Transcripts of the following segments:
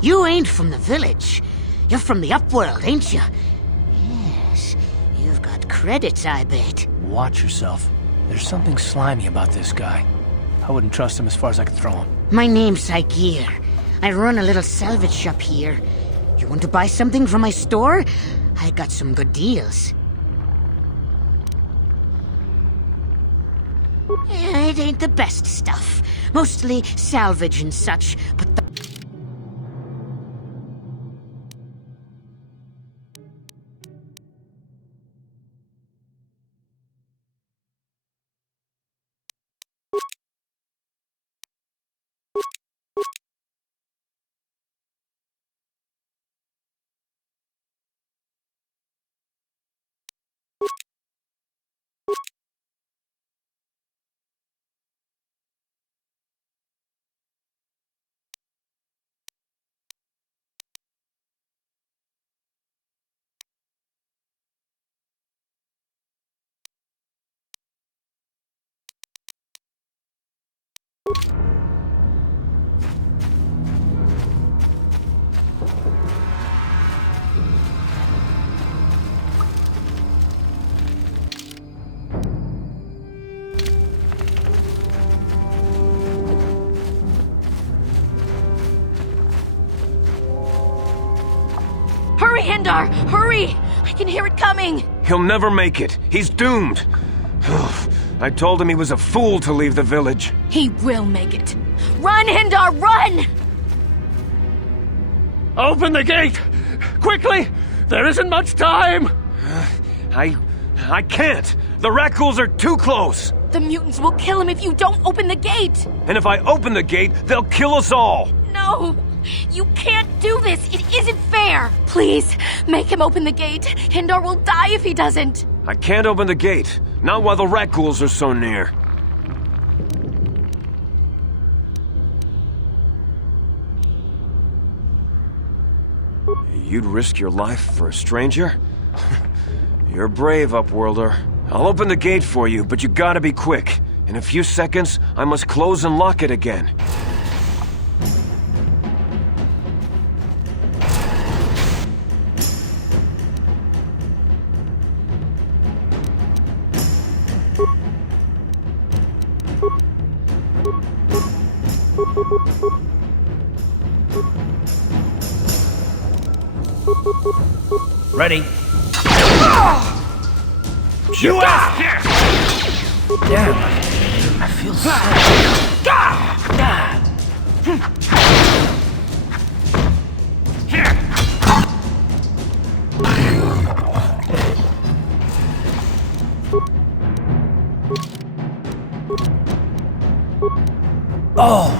You ain't from the village. You're from the upworld, ain't you? Yes, you've got credits, I bet. Watch yourself. There's something slimy about this guy. I wouldn't trust him as far as I could throw him. My name's Saigir. I run a little salvage shop here. You want to buy something from my store? I got some good deals. It ain't the best stuff. Mostly salvage and such, but Hurry, Hindar! Hurry! I can hear it coming! He'll never make it. He's doomed. I told him he was a fool to leave the village. He will make it. Run, Hindar, run! Open the gate! Quickly! There isn't much time! I can't. The Rakghouls are too close. The mutants will kill him if you don't open the gate! And if I open the gate, they'll kill us all. No! You can't do this! It isn't fair! Please, make him open the gate. Hindar will die if he doesn't. I can't open the gate. Not while the Rakghouls are so near. You'd risk your life for a stranger? You're brave, Upworlder. I'll open the gate for you, but you gotta be quick. In a few seconds, I must close and lock it again. Ready? You Damn. I feel Oh!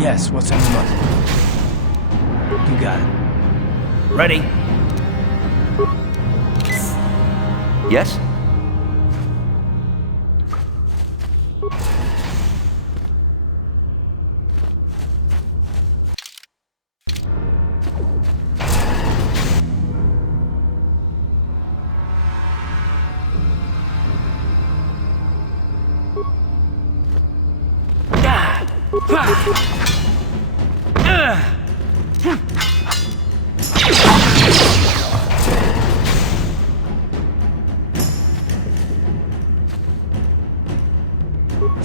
Yes, what's on your mind? You got it. Ready? Yes?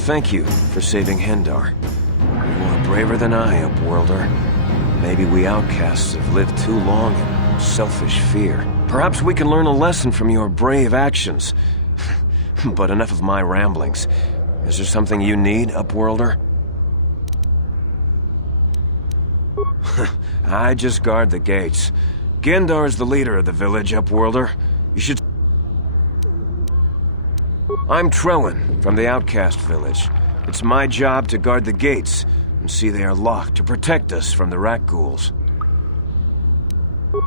Thank you for saving Hindar. You are braver than I, Upworlder. Maybe we outcasts have lived too long in selfish fear. Perhaps we can learn a lesson from your brave actions. But enough of my ramblings. Is there something you need, Upworlder? I just guard the gates. Gendar's the leader of the village, Upworlder. You should... I'm Trellin, from the Outcast Village. It's my job to guard the gates, and see they are locked to protect us from the Rakghouls.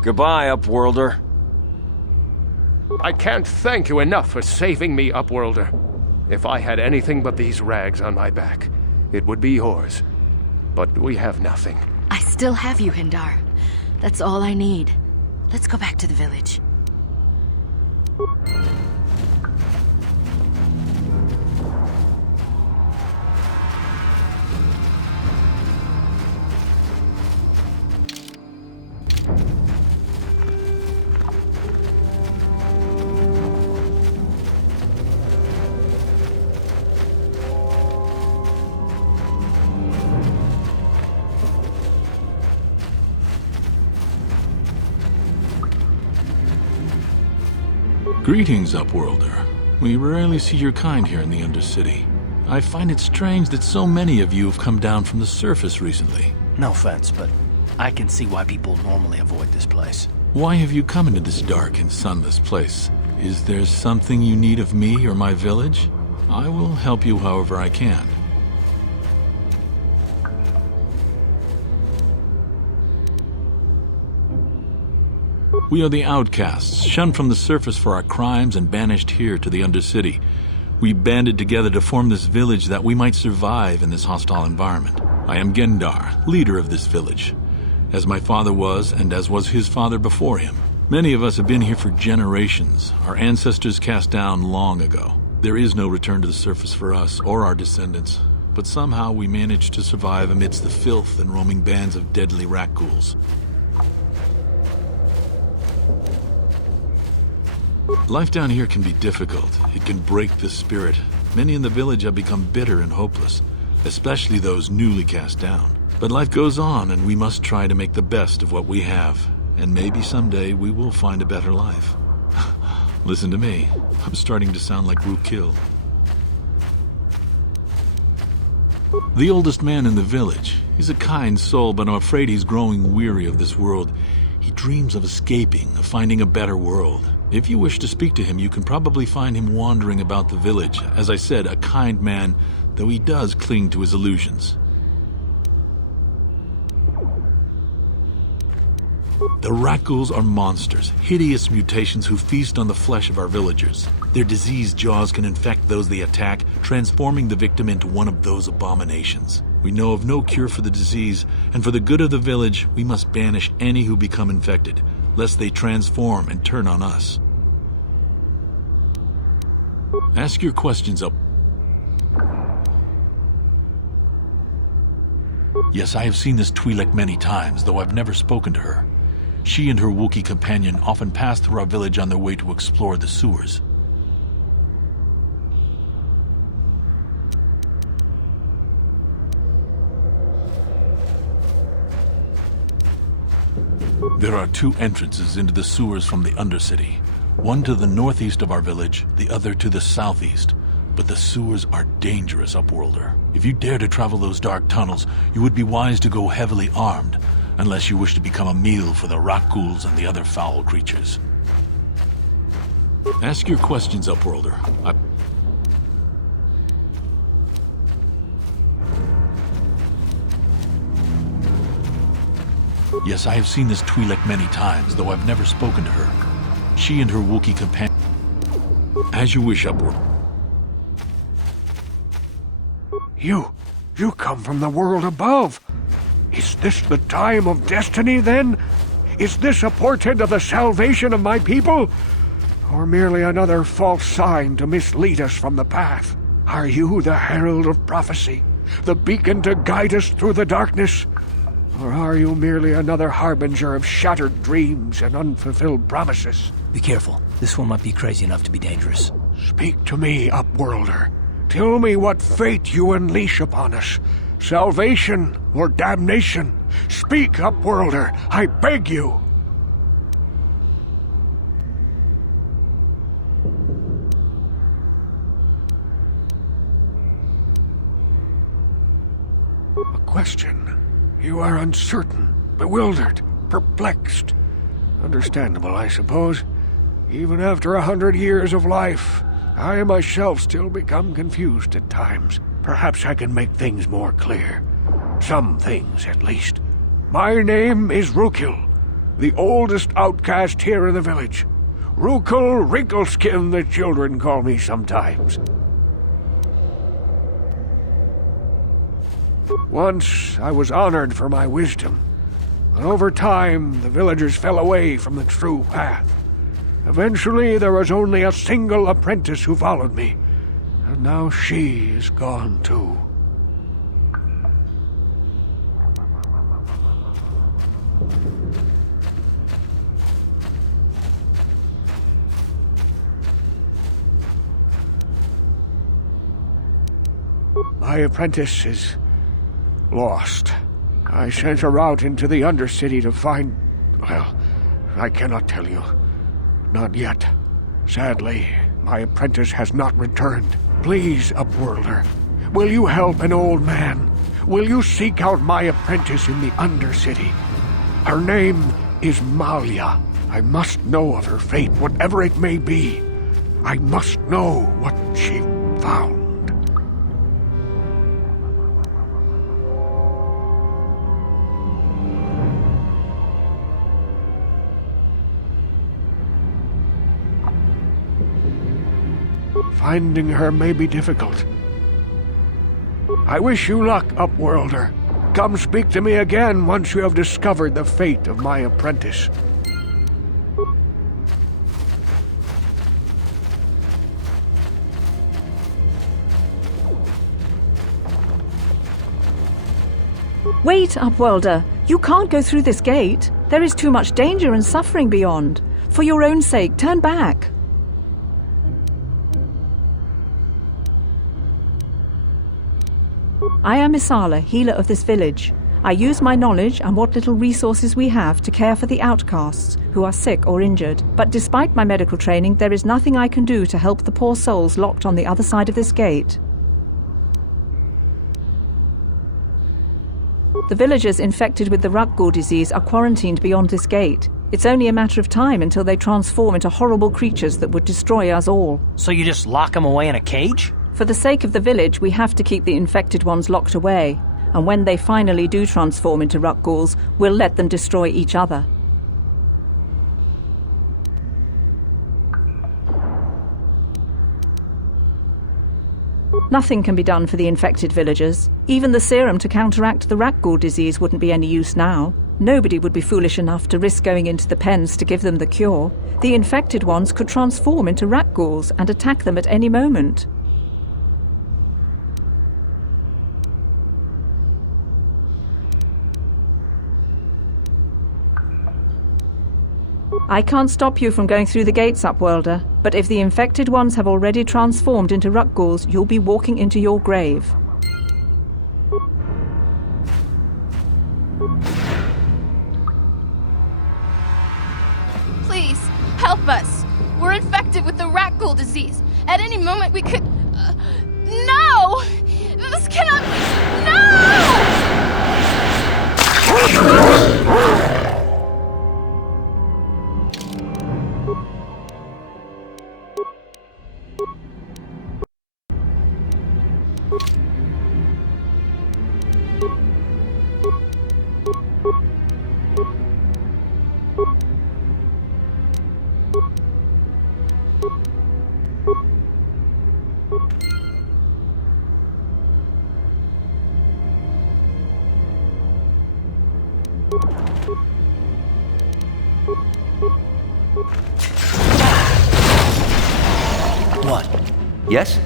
Goodbye, Upworlder. I can't thank you enough for saving me, Upworlder. If I had anything but these rags on my back, it would be yours. But we have nothing. I still have you, Hindar. That's all I need. Let's go back to the village. Greetings, Upworlder. We rarely see your kind here in the Undercity. I find it strange that so many of you have come down from the surface recently. No offense, but I can see why people normally avoid this place. Why have you come into this dark and sunless place? Is there something you need of me or my village? I will help you however I can. We are the outcasts, shunned from the surface for our crimes and banished here to the Undercity. We banded together to form this village that we might survive in this hostile environment. I am Gendar, leader of this village, as my father was and as was his father before him. Many of us have been here for generations, our ancestors cast down long ago. There is no return to the surface for us or our descendants, but somehow we managed to survive amidst the filth and roaming bands of deadly rat-ghouls. Life down here can be difficult. It can break the spirit. Many in the village have become bitter and hopeless, especially those newly cast down. But life goes on, and we must try to make the best of what we have. And maybe someday we will find a better life. Listen to me. I'm starting to sound like Rookil. The oldest man in the village. He's a kind soul, but I'm afraid he's growing weary of this world. He dreams of escaping, of finding a better world. If you wish to speak to him, you can probably find him wandering about the village. As I said, a kind man, though he does cling to his illusions. The rat-ghouls are monsters, hideous mutations who feast on the flesh of our villagers. Their diseased jaws can infect those they attack, transforming the victim into one of those abominations. We know of no cure for the disease, and for the good of the village, we must banish any who become infected, lest they transform and turn on us. Ask your questions up. Yes, I have seen this Twi'lek many times, though I've never spoken to her. She and her Wookiee companion often pass through our village on their way to explore the sewers. There are two entrances into the sewers from the Undercity. One to the northeast of our village, the other to the southeast. But the sewers are dangerous, Upworlder. If you dare to travel those dark tunnels, you would be wise to go heavily armed, unless you wish to become a meal for the rat-ghouls and the other foul creatures. Ask your questions, Upworlder. Yes, I have seen this Twi'lek many times, though I've never spoken to her. She and her Wookiee companion... As you wish, Upworlder. You come from the world above. Is this the time of destiny, then? Is this a portent of the salvation of my people? Or merely another false sign to mislead us from the path? Are you the herald of prophecy? The beacon to guide us through the darkness? Or are you merely another harbinger of shattered dreams and unfulfilled promises? Be careful. This one might be crazy enough to be dangerous. Speak to me, Upworlder. Tell me what fate you unleash upon us. Salvation or damnation? Speak, Upworlder, I beg you! A question. You are uncertain, bewildered, perplexed. Understandable, I suppose. Even after 100 years of life, I myself still become confused at times. Perhaps I can make things more clear. Some things, at least. My name is Rookil, the oldest outcast here in the village. Rookil Wrinkleskin, the children call me sometimes. Once I was honored for my wisdom, but over time the villagers fell away from the true path. Eventually there was only a single apprentice who followed me, and now she is gone too. My apprentice is lost. I sent her out into the Undercity to find... well, I cannot tell you. Not yet. Sadly, my apprentice has not returned. Please, Upworlder, will you help an old man? Will you seek out my apprentice in the Undercity? Her name is Malia. I must know of her fate, whatever it may be. I must know what she found. Finding her may be difficult. I wish you luck, Upworlder. Come speak to me again once you have discovered the fate of my apprentice. Wait, Upworlder! You can't go through this gate. There is too much danger and suffering beyond. For your own sake, turn back. I am Isala, healer of this village. I use my knowledge and what little resources we have to care for the outcasts who are sick or injured. But despite my medical training, there is nothing I can do to help the poor souls locked on the other side of this gate. The villagers infected with the Rukgul disease are quarantined beyond this gate. It's only a matter of time until they transform into horrible creatures that would destroy us all. So you just lock them away in a cage? For the sake of the village, we have to keep the infected ones locked away. And when they finally do transform into Rukguls, we'll let them destroy each other. Nothing can be done for the infected villagers. Even the serum to counteract the Rukgul disease wouldn't be any use now. Nobody would be foolish enough to risk going into the pens to give them the cure. The infected ones could transform into Rukguls and attack them at any moment. I can't stop you from going through the gates, Upworlder, but if the infected ones have already transformed into Rukguls, you'll be walking into your grave. Please, help us. We're infected with the Rukgul disease. At any moment we could... No! This cannot... No! What? Yes?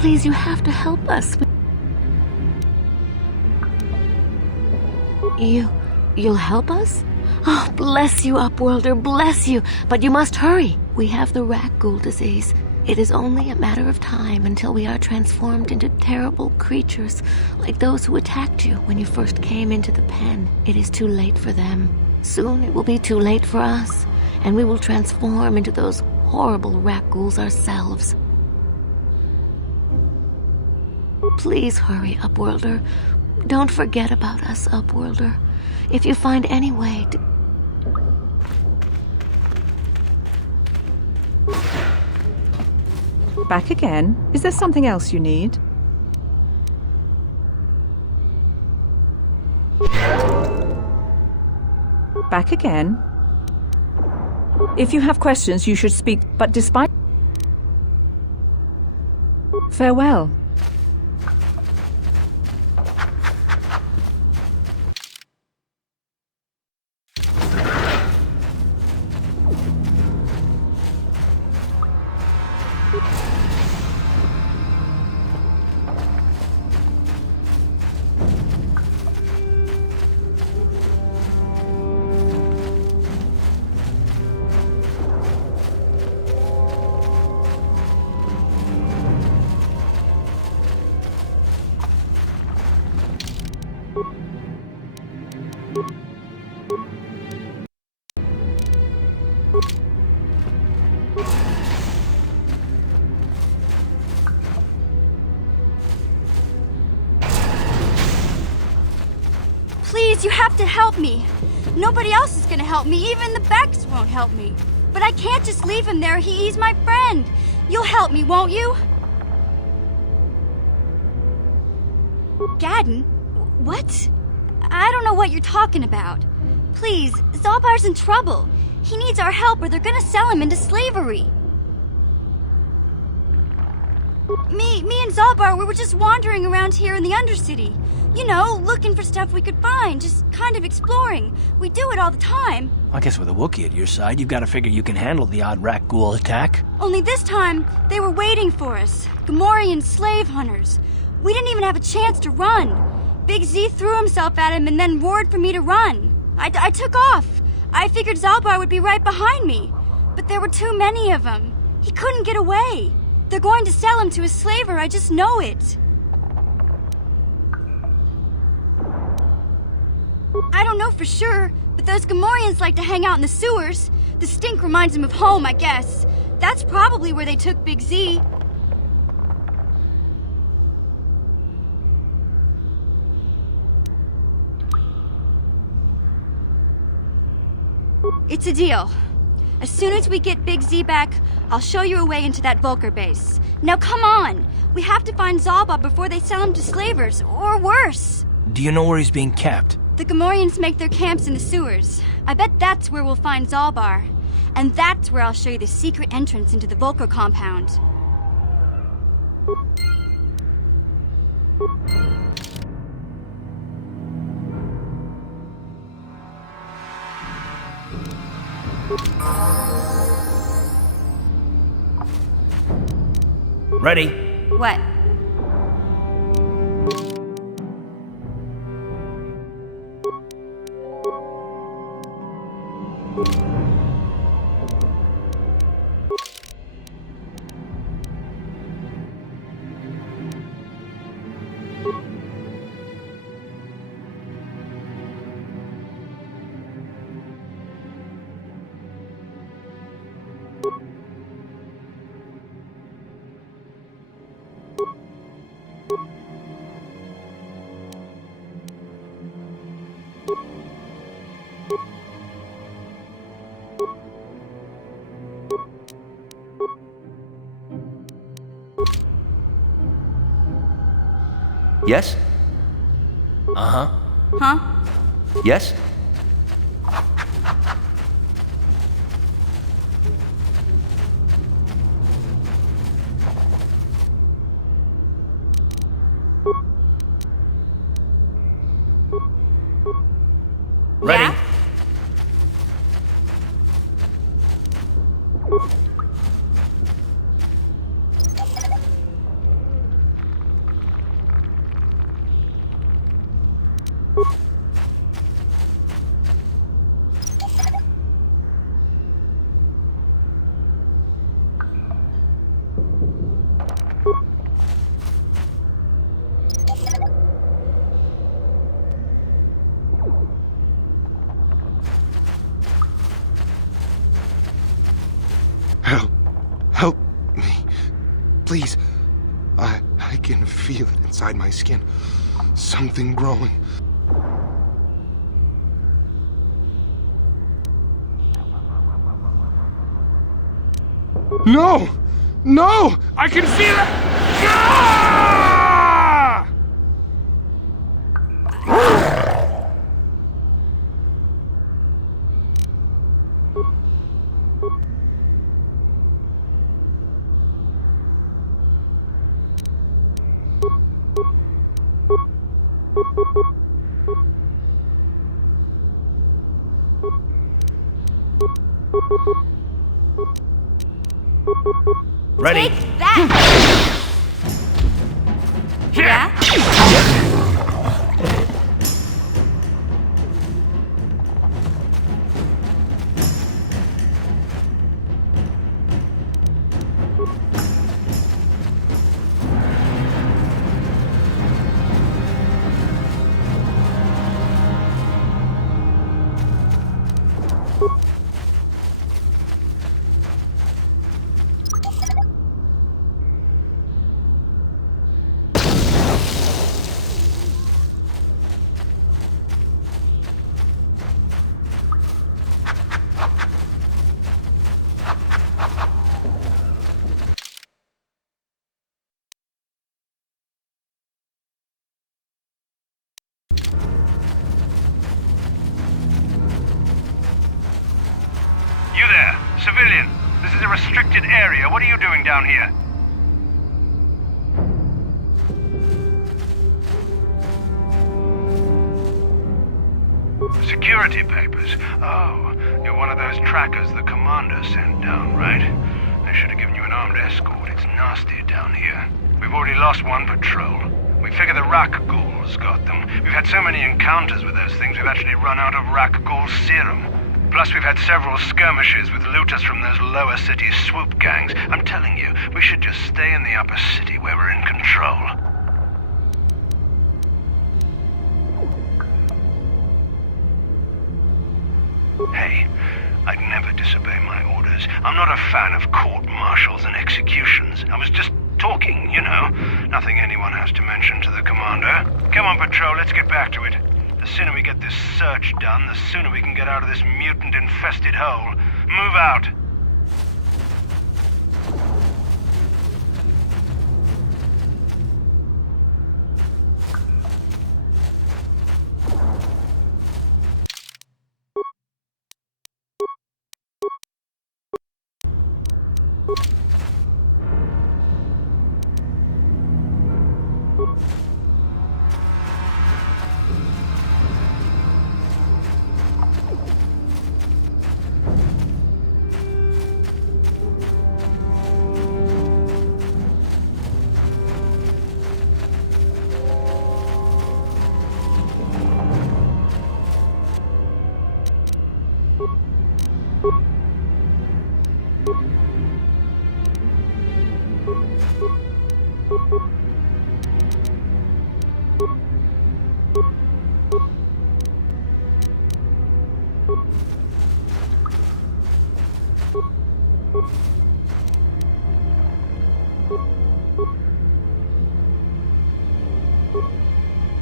Please, you have to help us. You'll help us? Oh, bless you, Upworlder, bless you. But you must hurry. We have the rat ghoul disease. It is only a matter of time until we are transformed into terrible creatures, like those who attacked you when you first came into the pen. It is too late for them. Soon it will be too late for us, and we will transform into those horrible rat ghouls ourselves. Please hurry, Upworlder. Don't forget about us, Upworlder. If you find any way to... Back again? Is there something else you need? Back again? If you have questions, you should speak, but despite... Farewell. Please, you have to help me. Nobody else is gonna help me. Even the Becks won't help me. But I can't just leave him there. He's my friend. You'll help me, won't you? Gadden? What? I don't know what you're talking about. Please, Zalbar's in trouble. He needs our help or they're gonna sell him into slavery. Me and Zalbar, we were just wandering around here in the Undercity. You know, looking for stuff we could find, just kind of exploring. We do it all the time. I guess with a Wookiee at your side, you've got to figure you can handle the odd rat ghoul attack. Only this time, they were waiting for us. Gamorrean slave hunters. We didn't even have a chance to run. Big Z threw himself at him and then roared for me to run. I took off. I figured Zalbar would be right behind me. But there were too many of them. He couldn't get away. They're going to sell him to a slaver, I just know it. I don't know for sure, but those Gamorreans like to hang out in the sewers. The stink reminds them of home, I guess. That's probably where they took Big Z. It's a deal. As soon as we get Big Z back, I'll show you a way into that Vulcar base. Now come on! We have to find Zalbar before they sell him to slavers, or worse. Do you know where he's being kept? The Gamorreans make their camps in the sewers. I bet that's where we'll find Zalbar. And that's where I'll show you the secret entrance into the Vulcar compound. Ready? What? Yes? Uh-huh. Huh? Yes? Ready? Yeah? Help me. Please. I can feel it inside my skin. Something growing. No! No! I can feel it! Ah! Ready? Take that! Yeah? You there, civilian. This is a restricted area. What are you doing down here? Security papers. Oh, you're one of those trackers the commander sent down, right? They should have given you an armed escort. It's nasty down here. We've already lost one patrol. We figure the Rak ghouls got them. We've had so many encounters with those things, we've actually run out of Rak ghoul serum. Plus, we've had several skirmishes with looters from those lower city swoop gangs. I'm telling you, we should just stay in the upper city where we're in control. Hey, I'd never disobey my orders. I'm not a fan of court-martials and executions. I was just talking, you know. Nothing anyone has to mention to the commander. Come on, Patrol, let's get back to it. The sooner we get this search done, the sooner we can get out of this mutant-infested hole. Move out.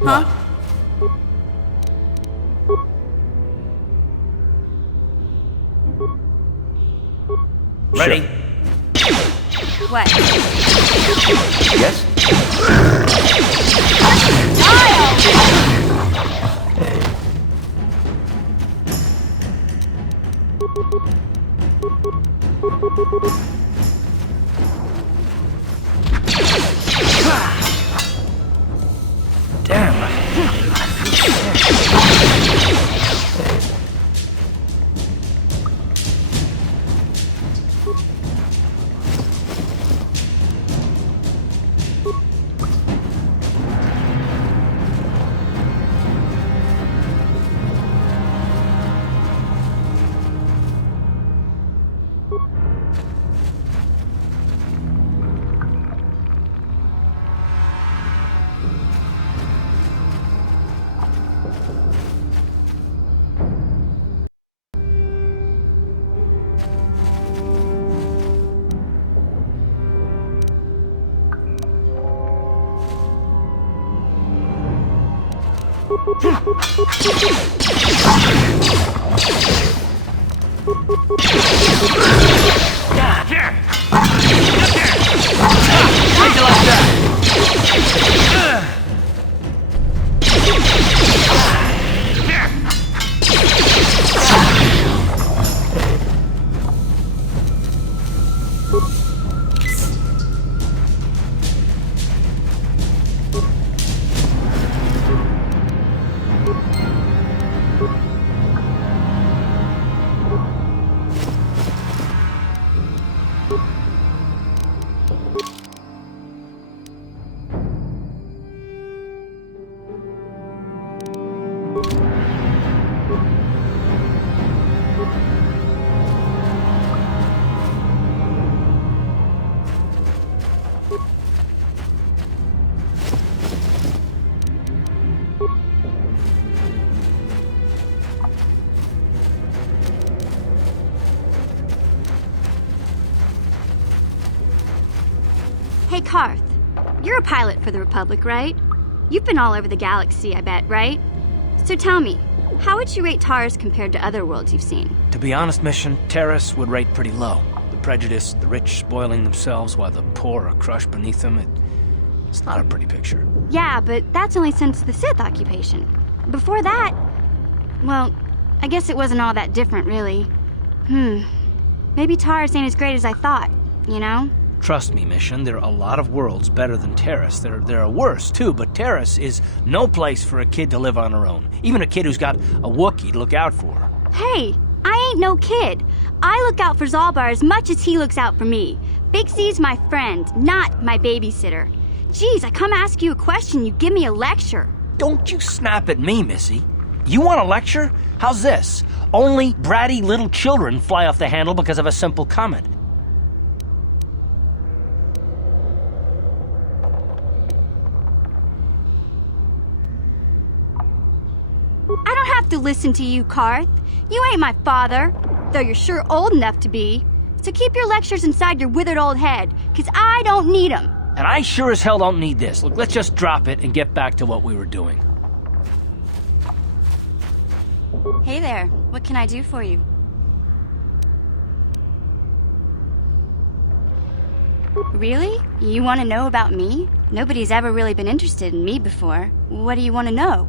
Huh? Ready? What? Yes? Hey, Karth. You're a pilot for the Republic, right? You've been all over the galaxy, I bet, right? So tell me, how would you rate Taris compared to other worlds you've seen? To be honest, Mission, Taris would rate pretty low. The prejudice, the rich spoiling themselves while the poor are crushed beneath them, it's not a pretty picture. Yeah, but that's only since the Sith occupation. Before that, well, I guess it wasn't all that different, really. Maybe Taris ain't as great as I thought, you know? Trust me, Mission, there are a lot of worlds better than Taris. There are worse, too, but Taris is no place for a kid to live on her own. Even a kid who's got a Wookiee to look out for. Hey, I ain't no kid. I look out for Zalbar as much as he looks out for me. Big Z's my friend, not my babysitter. Geez, I come ask you a question, you give me a lecture. Don't you snap at me, Missy. You want a lecture? How's this? Only bratty little children fly off the handle because of a simple comment. I don't have to listen to you, Karth. You ain't my father, though you're sure old enough to be. So keep your lectures inside your withered old head, 'cause I don't need 'em. And I sure as hell don't need this. Look, let's just drop it and get back to what we were doing. Hey there, what can I do for you? Really? You want to know about me? Nobody's ever really been interested in me before. What do you want to know?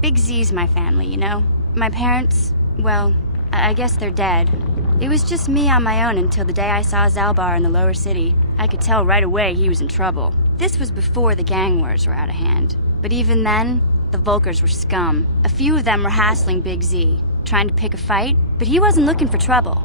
Big Z's my family, you know? My parents, well, I guess they're dead. It was just me on my own until the day I saw Zalbar in the lower city. I could tell right away he was in trouble. This was before the gang wars were out of hand. But even then, the Vulkars were scum. A few of them were hassling Big Z, trying to pick a fight, but he wasn't looking for trouble.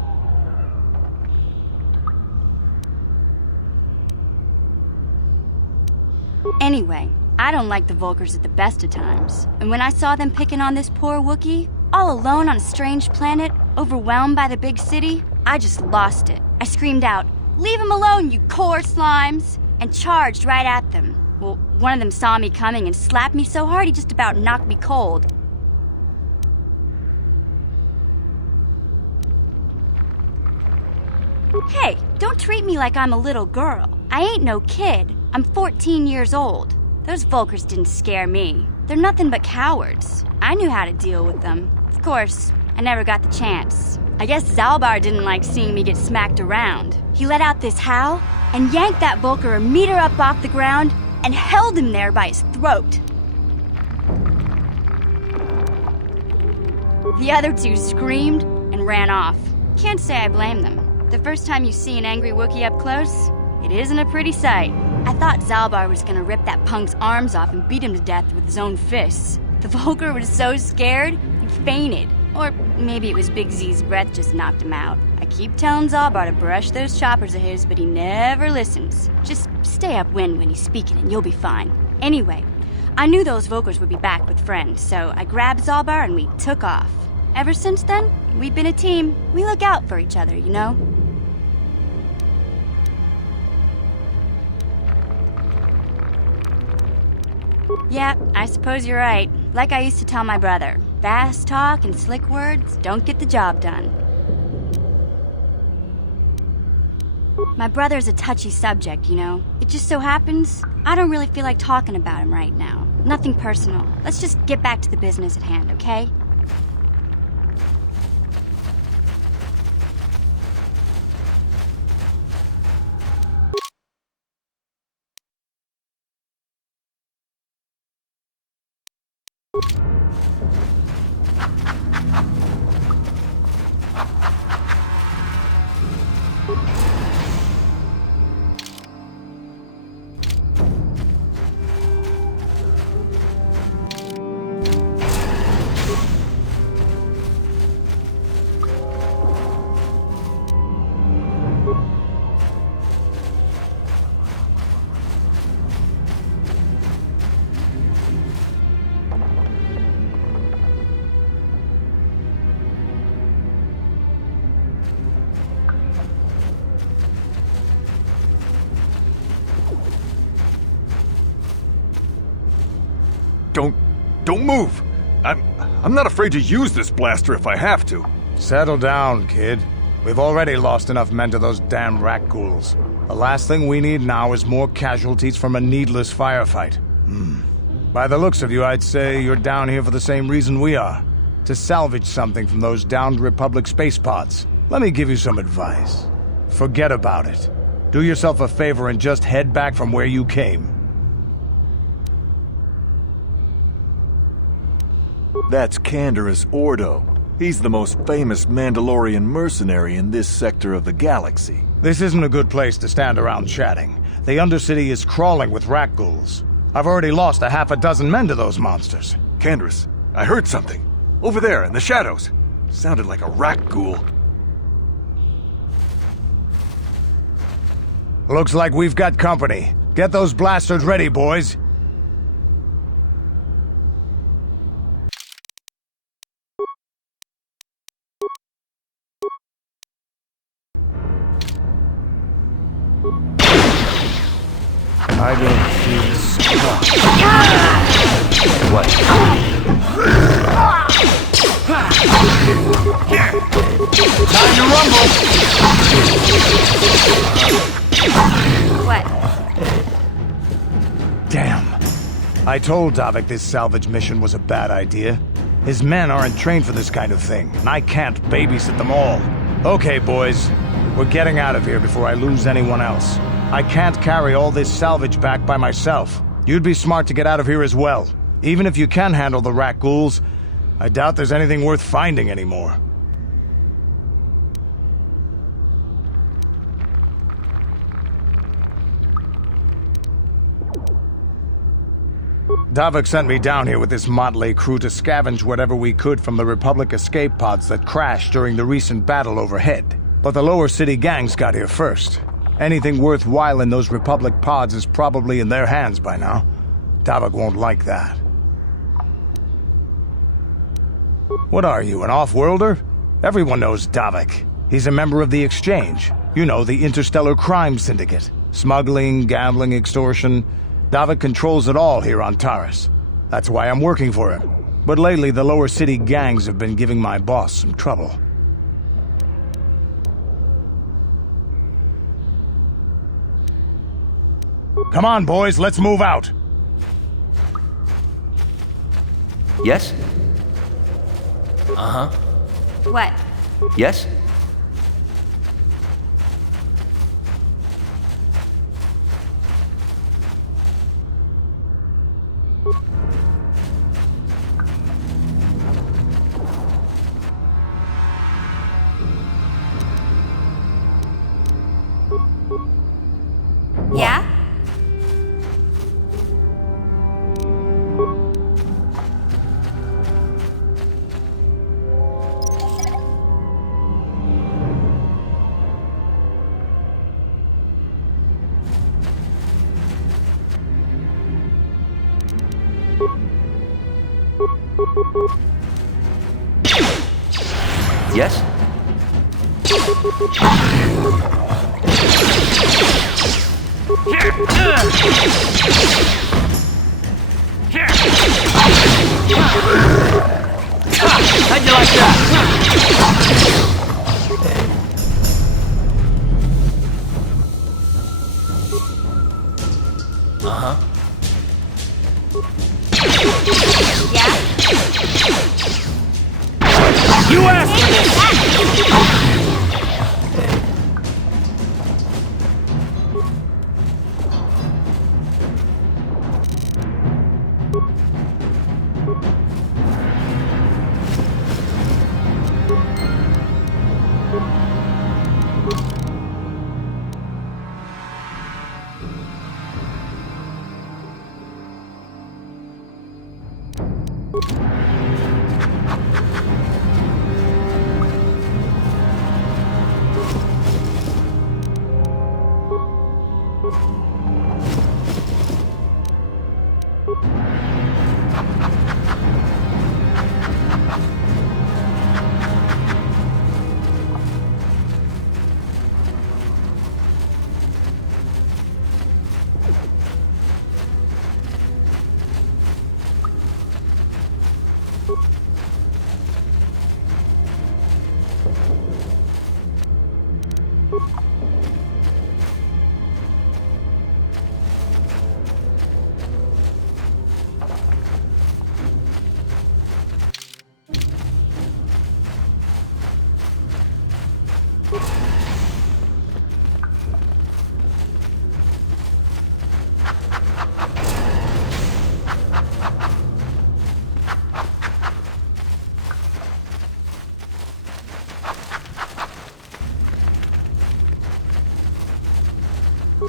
Anyway, I don't like the Vulkars at the best of times. And when I saw them picking on this poor Wookiee, all alone on a strange planet, overwhelmed by the big city, I just lost it. I screamed out, "Leave him alone, you core slimes!" and charged right at them. Well, one of them saw me coming and slapped me so hard he just about knocked me cold. Hey, don't treat me like I'm a little girl. I ain't no kid. I'm 14 years old. Those Vulkars didn't scare me. They're nothing but cowards. I knew how to deal with them. Of course, I never got the chance. I guess Zalbar didn't like seeing me get smacked around. He let out this howl and yanked that Vulkar a meter up off the ground and held him there by his throat. The other two screamed and ran off. Can't say I blame them. The first time you see an angry Wookiee up close, it isn't a pretty sight. I thought Zalbar was gonna rip that punk's arms off and beat him to death with his own fists. The Vulkar was so scared, he fainted. Or maybe it was Big Z's breath just knocked him out. I keep telling Zalbar to brush those choppers of his, but he never listens. Just stay upwind when he's speaking and you'll be fine. Anyway, I knew those Vulkars would be back with friends, so I grabbed Zalbar and we took off. Ever since then, we've been a team. We look out for each other, you know? Yeah, I suppose you're right. Like I used to tell my brother, fast talk and slick words don't get the job done. My brother's a touchy subject, you know? It just so happens I don't really feel like talking about him right now. Nothing personal. Let's just get back to the business at hand, okay? Don't move! I'm not afraid to use this blaster if I have to. Settle down, kid. We've already lost enough men to those damn rat ghouls. The last thing we need now is more casualties from a needless firefight. By the looks of you, I'd say you're down here for the same reason we are. To salvage something from those downed Republic space pods. Let me give you some advice. Forget about it. Do yourself a favor and just head back from where you came. That's Canderous Ordo. He's the most famous Mandalorian mercenary in this sector of the galaxy. This isn't a good place to stand around chatting. The Undercity is crawling with rat ghouls. I've already lost a half a dozen men to those monsters. Canderous, I heard something. Over there in the shadows. Sounded like a rat ghoul. Looks like we've got company. Get those blasters ready, boys. I don't feel stuck. What? Time to rumble! What? Damn. I told Davik this salvage mission was a bad idea. His men aren't trained for this kind of thing, and I can't babysit them all. Okay, boys. We're getting out of here before I lose anyone else. I can't carry all this salvage back by myself. You'd be smart to get out of here as well. Even if you can handle the rat ghouls, I doubt there's anything worth finding anymore. Davik sent me down here with this motley crew to scavenge whatever we could from the Republic escape pods that crashed during the recent battle overhead. But the lower city gangs got here first. Anything worthwhile in those Republic pods is probably in their hands by now. Davik won't like that. What are you, an off-worlder? Everyone knows Davik. He's a member of the Exchange. You know, the interstellar crime syndicate. Smuggling, gambling, extortion. Davik controls it all here on Taris. That's why I'm working for him. But lately, the lower city gangs have been giving my boss some trouble. Come on, boys, let's move out. Yes? Uh-huh. What? Yes? Yeah? Yes? How'd you like that? Uh-huh. Yeah? You asked for this!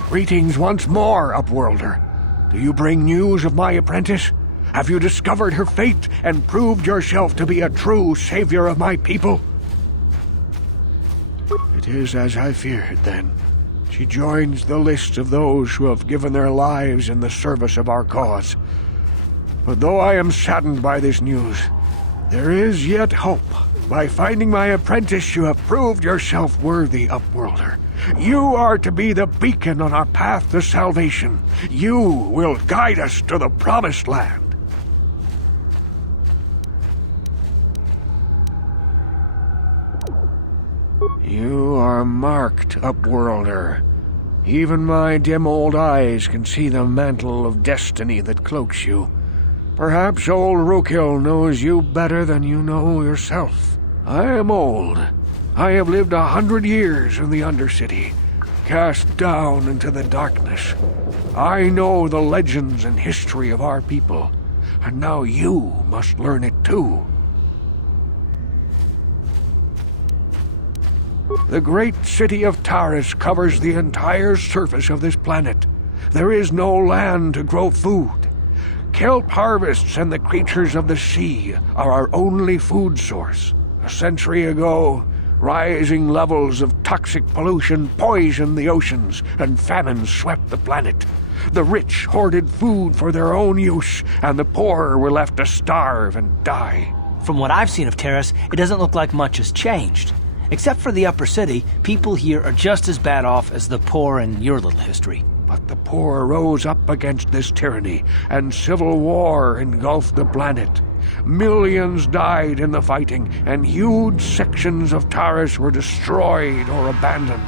Greetings once more, Upworlder. Do you bring news of my apprentice? Have you discovered her fate and proved yourself to be a true savior of my people? It is as I feared, then. She joins the list of those who have given their lives in the service of our cause. But though I am saddened by this news, there is yet hope. By finding my apprentice, you have proved yourself worthy, Upworlder. You are to be the beacon on our path to salvation. You will guide us to the promised land. You are marked, Upworlder. Even my dim old eyes can see the mantle of destiny that cloaks you. Perhaps old Rookhill knows you better than you know yourself. I am old. I have lived 100 years in the Undercity, cast down into the darkness. I know the legends and history of our people, and now you must learn it too. The great city of Taris covers the entire surface of this planet. There is no land to grow food. Kelp harvests and the creatures of the sea are our only food source. A century ago, rising levels of toxic pollution poisoned the oceans, and famine swept the planet. The rich hoarded food for their own use, and the poor were left to starve and die. From what I've seen of Taris, it doesn't look like much has changed. Except for the upper city, people here are just as bad off as the poor in your little history. But the poor rose up against this tyranny, and civil war engulfed the planet. Millions died in the fighting, and huge sections of Taris were destroyed or abandoned.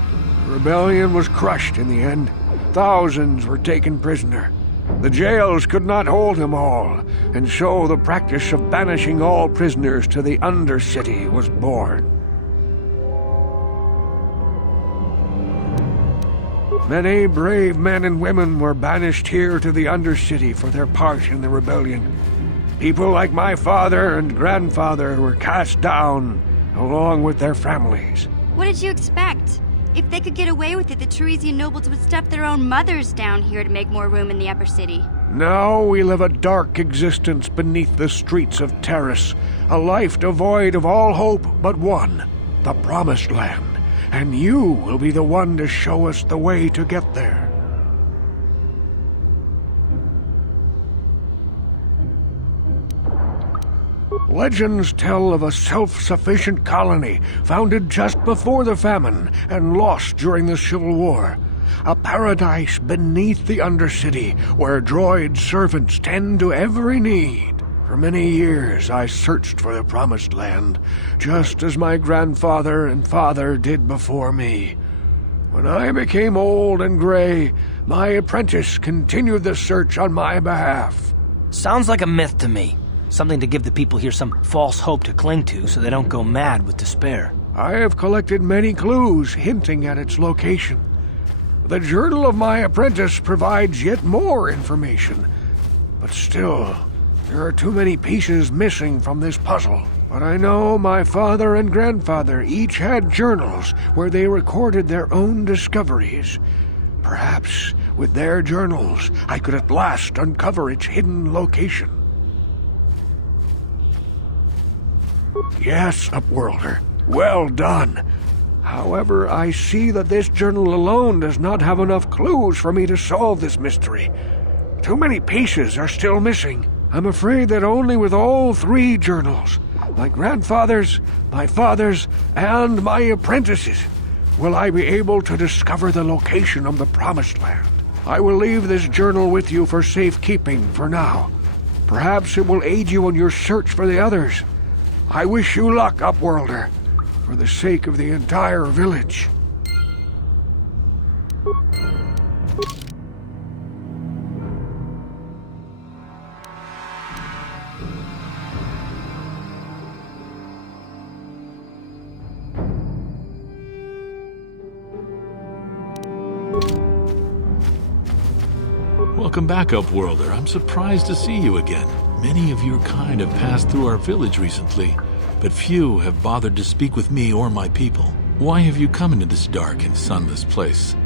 The rebellion was crushed in the end. Thousands were taken prisoner. The jails could not hold them all, and so the practice of banishing all prisoners to the Undercity was born. Many brave men and women were banished here to the Undercity for their part in the rebellion. People like my father and grandfather were cast down, along with their families. What did you expect? If they could get away with it, the Teresian nobles would stuff their own mothers down here to make more room in the upper city. Now we live a dark existence beneath the streets of Taris, a life devoid of all hope but one, the Promised Land. And you will be the one to show us the way to get there. Legends tell of a self-sufficient colony founded just before the famine and lost during the Civil War. A paradise beneath the Undercity where droid servants tend to every need. For many years I searched for the Promised Land, just as my grandfather and father did before me. When I became old and gray, my apprentice continued the search on my behalf. Sounds like a myth to me. Something to give the people here some false hope to cling to so they don't go mad with despair. I have collected many clues hinting at its location. The journal of my apprentice provides yet more information. But still, there are too many pieces missing from this puzzle. But I know my father and grandfather each had journals where they recorded their own discoveries. Perhaps with their journals, I could at last uncover its hidden location. Yes, Upworlder. Well done. However, I see that this journal alone does not have enough clues for me to solve this mystery. Too many pieces are still missing. I'm afraid that only with all three journals, my grandfather's, my father's, and my apprentice's, will I be able to discover the location of the Promised Land. I will leave this journal with you for safekeeping for now. Perhaps it will aid you in your search for the others. I wish you luck, Upworlder, for the sake of the entire village. Welcome back, Upworlder. I'm surprised to see you again. Many of your kind have passed through our village recently, but few have bothered to speak with me or my people. Why have you come into this dark and sunless place?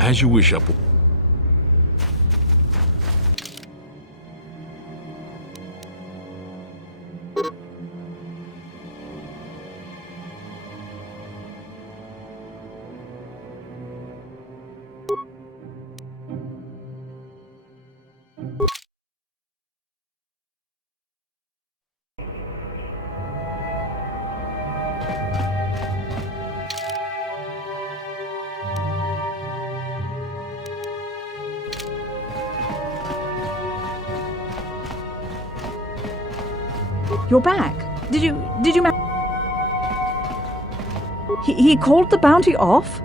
As you wish, Upworlder. You're back. Did you He called the bounty off?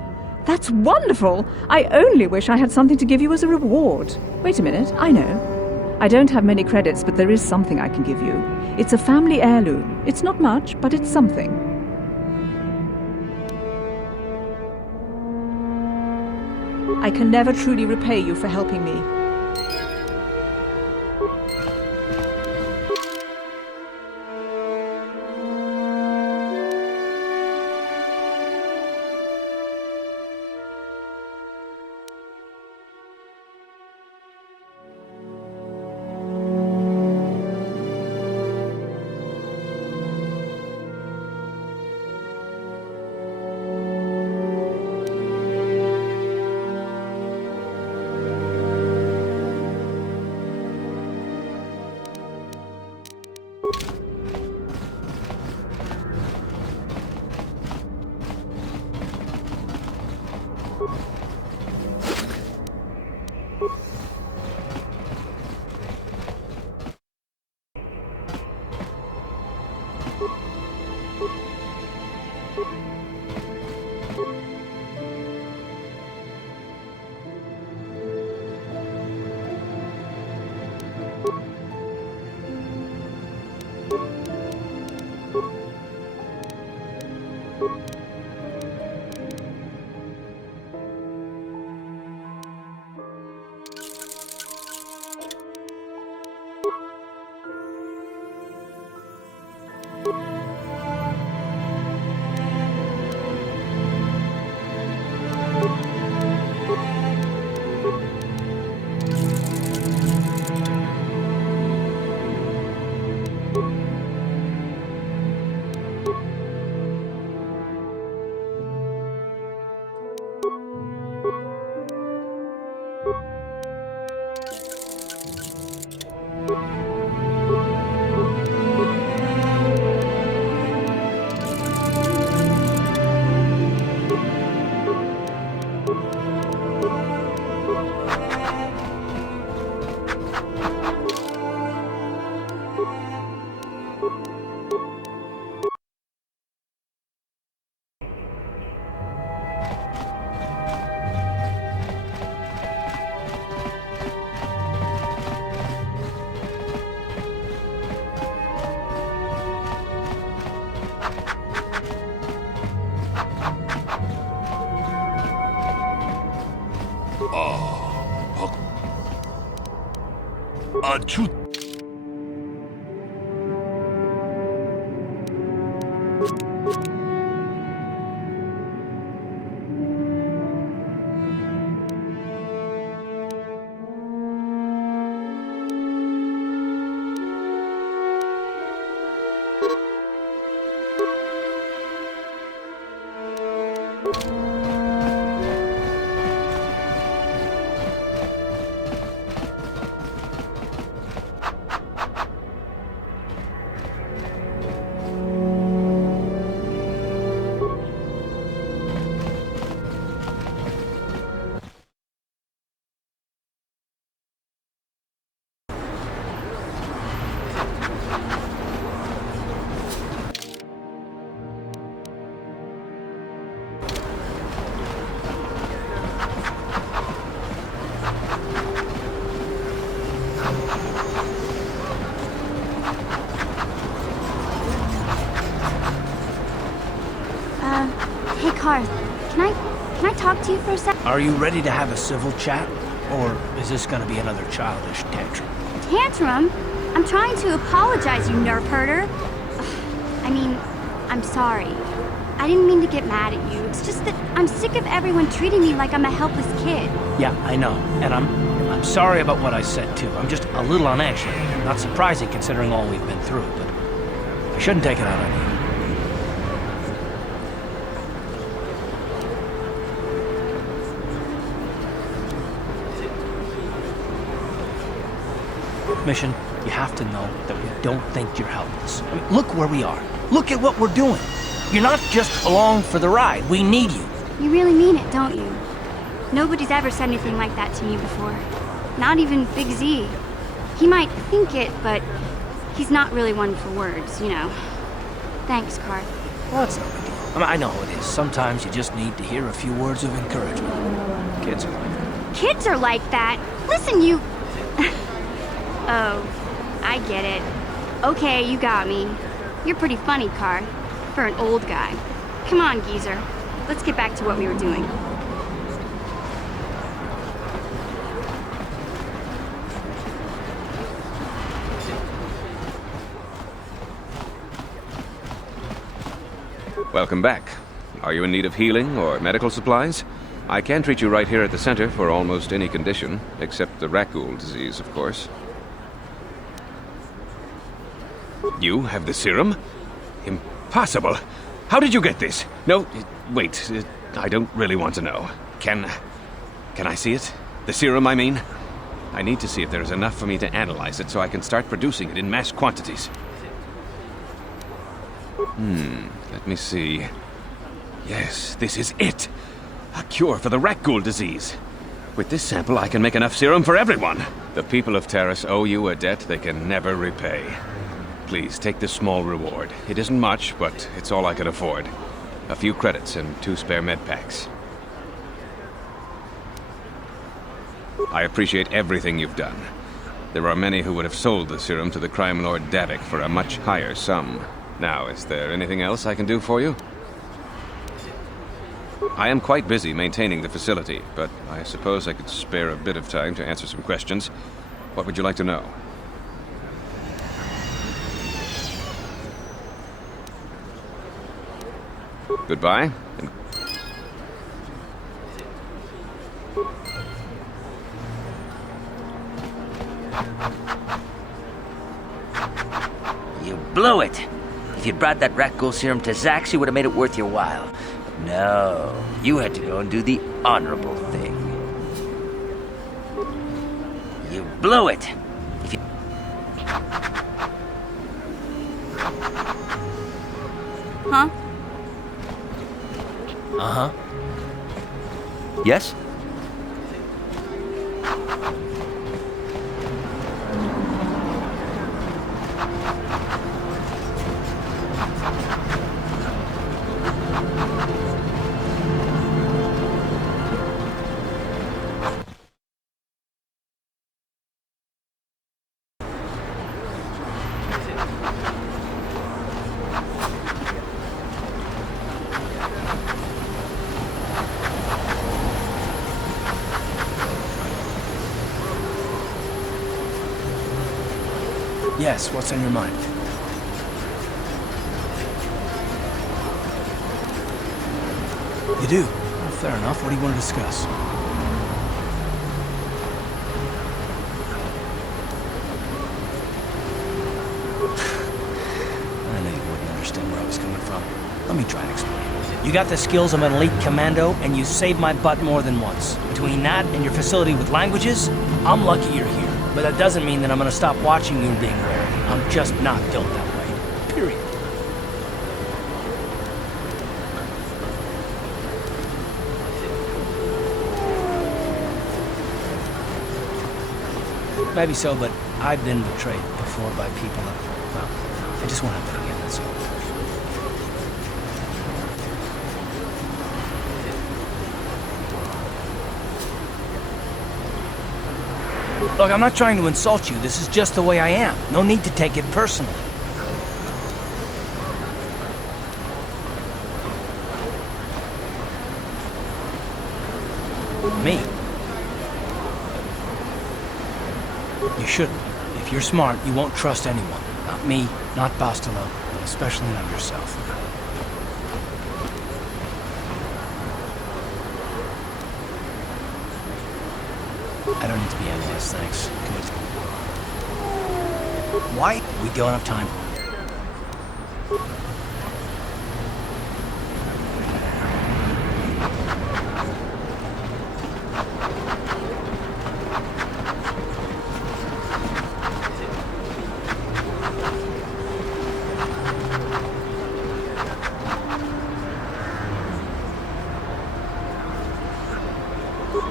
That's wonderful! I only wish I had something to give you as a reward. Wait a minute, I know. I don't have many credits, but there is something I can give you. It's a family heirloom. It's not much, but it's something. I can never truly repay you for helping me. 아주 Hey, Karth, can I talk to you for a sec? Are you ready to have a civil chat? Or is this gonna be another childish tantrum? Tantrum? I'm trying to apologize, you nerf herder. I mean, I'm sorry. I didn't mean to get mad at you. It's just that I'm sick of everyone treating me like I'm a helpless kid. Yeah, I know. And I'm sorry about what I said, too. I'm just a little on edge. Not surprising considering all we've been through, but I shouldn't take it out on you. Mission, you have to know that we don't think you're helpless. I mean, look where we are. Look at what we're doing. You're not just along for the ride. We need you. You really mean it, don't you? Nobody's ever said anything like that to me before. Not even Big Z. He might think it, but he's not really one for words, you know. Thanks, Karth. Well, it's no big deal. I mean, I know it is. Sometimes you just need to hear a few words of encouragement. Kids are like that. Kids are like that? Listen, you... Oh, I get it. Okay, you got me. You're pretty funny, Karth, for an old guy. Come on, geezer. Let's get back to what we were doing. Welcome back. Are you in need of healing or medical supplies? I can treat you right here at the center for almost any condition, except the Rakghoul disease, of course. You have the serum? Impossible. How did you get this? No, wait. I don't really want to know. Can I see it? The serum, I mean? I need to see if there is enough for me to analyze it so I can start producing it in mass quantities. Let me see. Yes, this is it. A cure for the Rakghoul disease. With this sample, I can make enough serum for everyone. The people of Taris owe you a debt they can never repay. Please, take this small reward. It isn't much, but it's all I can afford. A few credits and 2 spare med packs. I appreciate everything you've done. There are many who would have sold the serum to the crime lord Davik for a much higher sum. Now, is there anything else I can do for you? I am quite busy maintaining the facility, but I suppose I could spare a bit of time to answer some questions. What would you like to know? Goodbye. You blew it. If you'd brought that Rakghoul serum to Zax, you would have made it worth your while. But no, you had to go and do the honorable thing. You blew it. If you... Huh? Uh-huh. Yes? Yes, what's on your mind? You do? Well, fair enough. What do you want to discuss? I knew you wouldn't understand where I was coming from. Let me try and explain. You got the skills of an elite commando, and you saved my butt more than once. Between that and your facility with languages, I'm lucky you're here. But that doesn't mean that I'm gonna stop watching you and being wary. I'm just not built that way. Period. Maybe so, but I've been betrayed before by people that, well, I just won't happen again, that's all. Look, I'm not trying to insult you. This is just the way I am. No need to take it personally. Me? You shouldn't. If you're smart, you won't trust anyone. Not me, not Bastila, and especially not yourself. I don't need to be analyzed, thanks. Good. Why? We don't have time.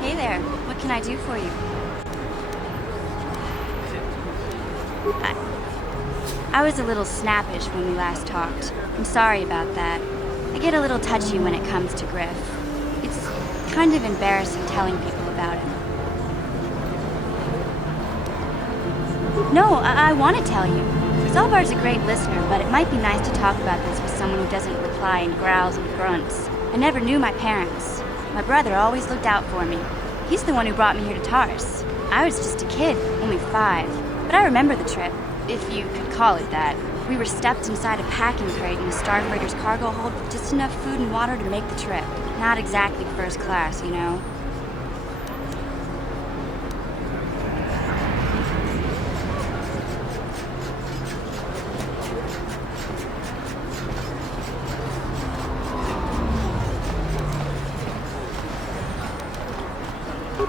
Hey there, what can I do for you? I was a little snappish when we last talked. I'm sorry about that. I get a little touchy when it comes to Griff. It's kind of embarrassing telling people about him. No, I want to tell you. Zalbar's a great listener, but it might be nice to talk about this with someone who doesn't reply in growls and grunts. I never knew my parents. My brother always looked out for me. He's the one who brought me here to Taris. I was just a kid, only 5. But I remember the trip, if you could call it that. We were stuffed inside a packing crate in the Starfreighter's cargo hold with just enough food and water to make the trip. Not exactly first class, you know.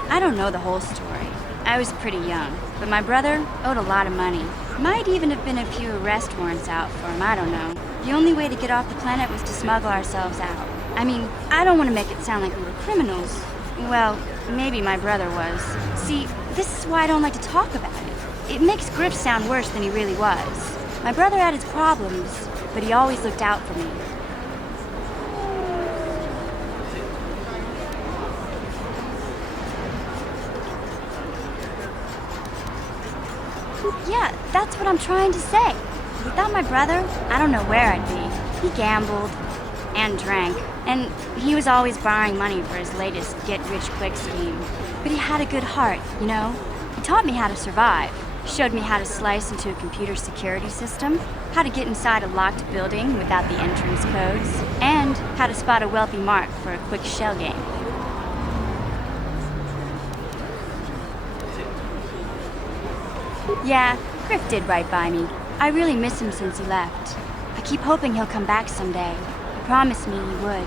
I don't know the whole story. I was pretty young, but my brother owed a lot of money. Might even have been a few arrest warrants out for him, I don't know. The only way to get off the planet was to smuggle ourselves out. I mean, I don't want to make it sound like we were criminals. Well, maybe my brother was. See, this is why I don't like to talk about it. It makes Griff sound worse than he really was. My brother had his problems, but he always looked out for me. Yeah, that's what I'm trying to say. Without my brother, I don't know where I'd be. He gambled and drank, and he was always borrowing money for his latest get-rich-quick scheme. But he had a good heart, you know? He taught me how to survive. Showed me how to slice into a computer security system, how to get inside a locked building without the entrance codes, and how to spot a wealthy mark for a quick shell game. Yeah, Griff did right by me. I really miss him since he left. I keep hoping he'll come back someday. He promised me he would.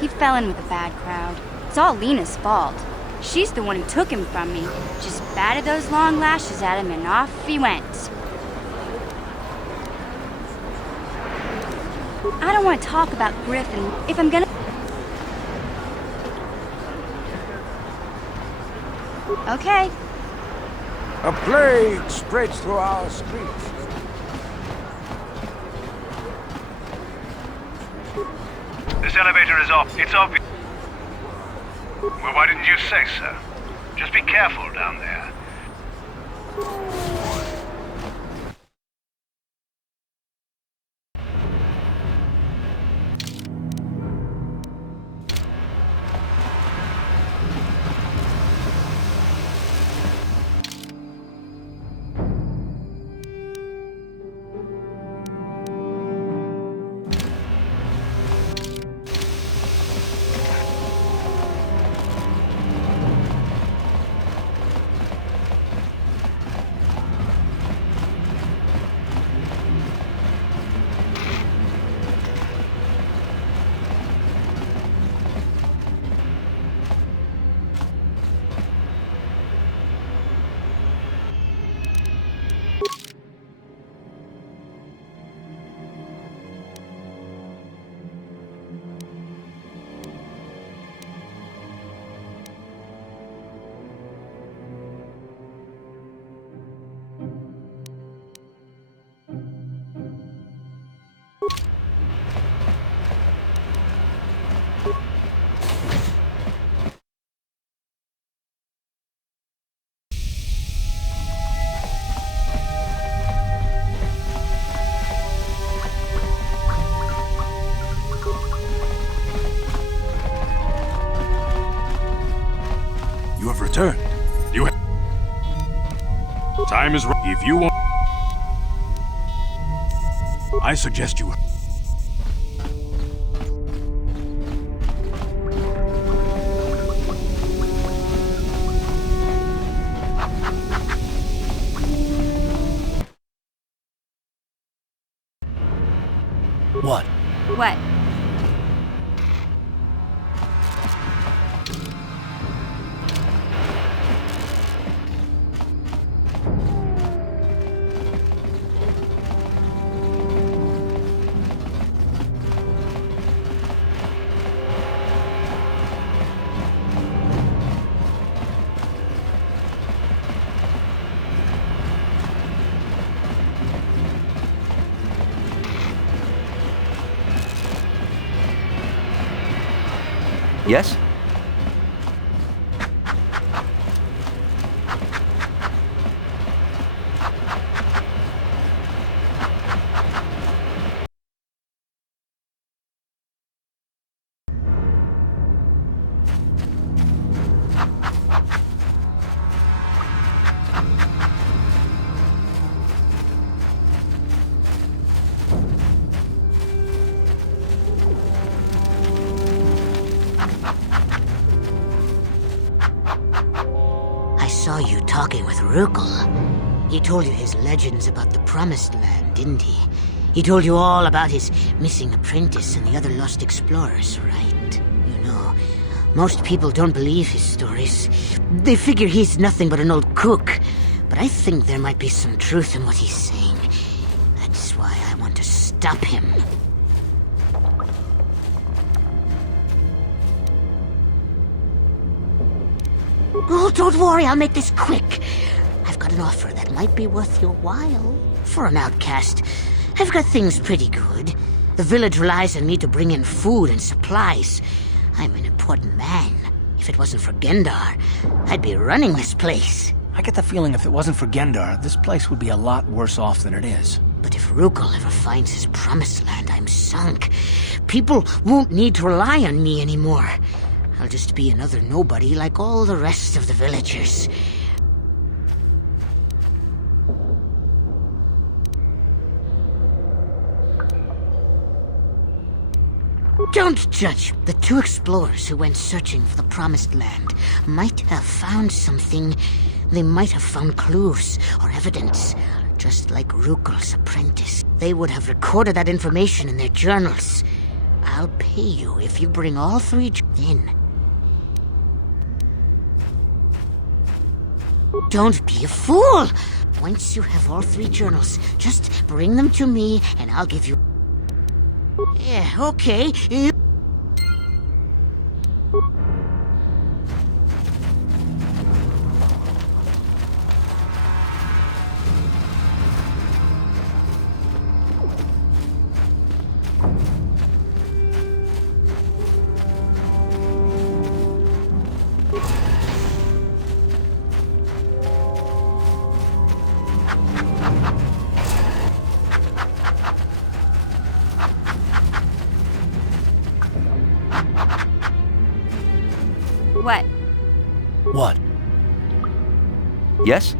He fell in with a bad crowd. It's all Lena's fault. She's the one who took him from me. Just batted those long lashes at him and off he went. I don't want to talk about Griff, and if I'm gonna... Okay. A plague spreads through our streets. This elevator is off. It's obvious. Well, why didn't you say so? Just be careful down there. You have returned. You have... Time is right. If you want... I suggest you... What? What? Yes? I saw you talking with Rukel. He told you his legends about the Promised Land, didn't he? He told you all about his missing apprentice and the other lost explorers, right? You know, most people don't believe his stories. They figure he's nothing but an old cook. But I think there might be some truth in what he's saying. That's why I want to stop him. Oh, don't worry, I'll make this quick. I've got an offer that might be worth your while. For an outcast, I've got things pretty good. The village relies on me to bring in food and supplies. I'm an important man. If it wasn't for Gendar, I'd be running this place. I get the feeling if it wasn't for Gendar, this place would be a lot worse off than it is. But if Rukel ever finds his Promised Land, I'm sunk. People won't need to rely on me anymore. I'll just be another nobody like all the rest of the villagers. Don't judge. The two explorers who went searching for the Promised Land might have found something. They might have found clues or evidence, just like Rukel's apprentice. They would have recorded that information in their journals. I'll pay you if you bring all three in. Don't be a fool! Once you have all three journals, just bring them to me and I'll give you... Yeah, okay. What? What? Yes?